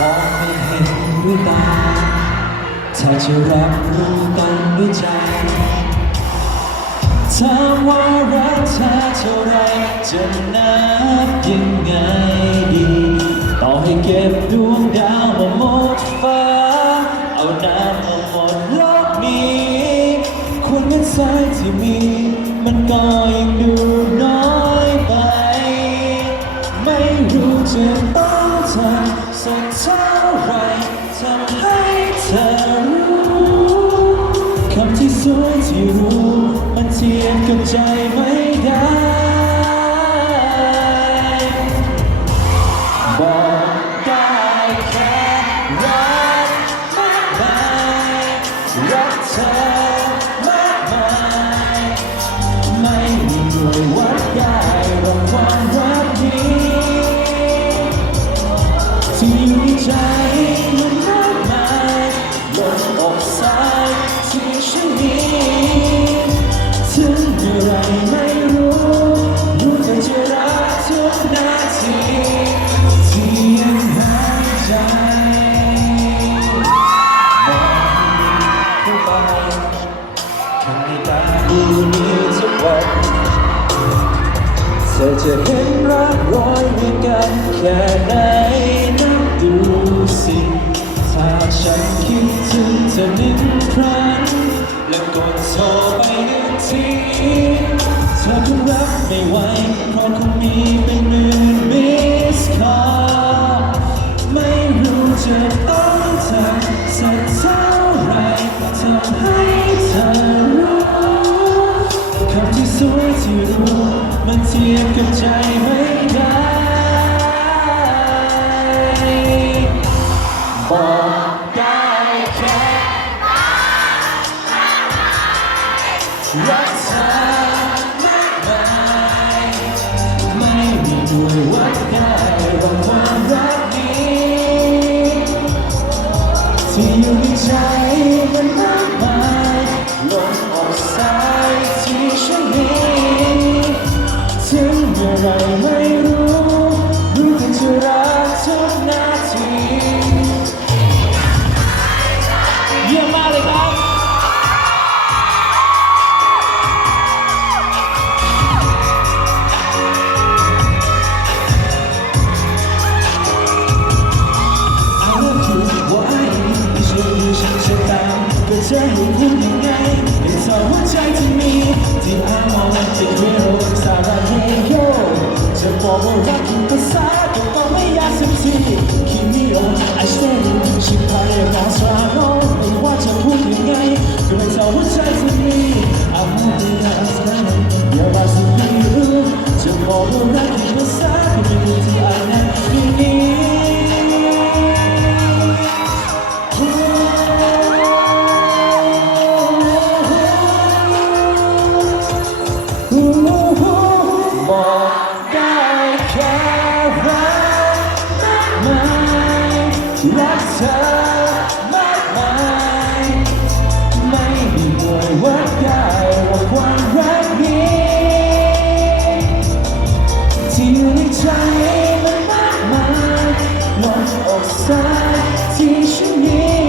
มองไม่เห็นด้วยตาถ้าจะรับรู้ต้องด้วยใจถามว่ารักเธอเท่าไรจะนับยังไงดี ต่อให้เก็บดวงดาวมาหมดฟ้า เอาน้ำมาหมดโลกนี้ควนเงินสายที่มีมันก็ รู้มันเทียมกับใจไม่ได้บอกได้แค่รักมากมายรักเธอมากมายไม่มีหน่วยวัดได้หรอกความรักนี้ที่อยู่ในใจมันมากมายลดอกสายที่ฉันมี ไม่รู้รู้แต่จะรักทุกนาทีที่ยังหายใจมองเข้าไปข้างในตาดูนี้ทุกวันเธอจะเห็นรักรอยเหมือกันแค่ไหนนับดูสิถ้าฉันคิดถึงเธอหนึ่งครั้งแล้วกดโทรไปหนึ่งที อคงรับไม่ไหวเพราะคงมีเป็นหมื่นมิสคอลไม่รู้จะต้องทำสักเท่าไรทำให้เธอรู้คำที่สวยที่รู้มันเทียบกับใจไม่ได้บอก ที่อยู่ในใจมันมากมายลมออกสายที่ช่วงนี้ถึงเมื่อไรไม่ จะเรียกสาระเฮโยจะบอกว่ารักภาษาก็ต้องไม่ยากสักทีคิมิโอไอสเตนชิพายราสราโนไม่ว่าจะพูดยังไงก็ให้เธอหัวใจที่มี I'm moving as man you're as you จะบอกว่ารัก รักเธอมากมายไม่มีหน่วยวัดได้ว่าความรักนี้ที่อยู่ในใจมันมากมายลองอกสักที่ฉันนี้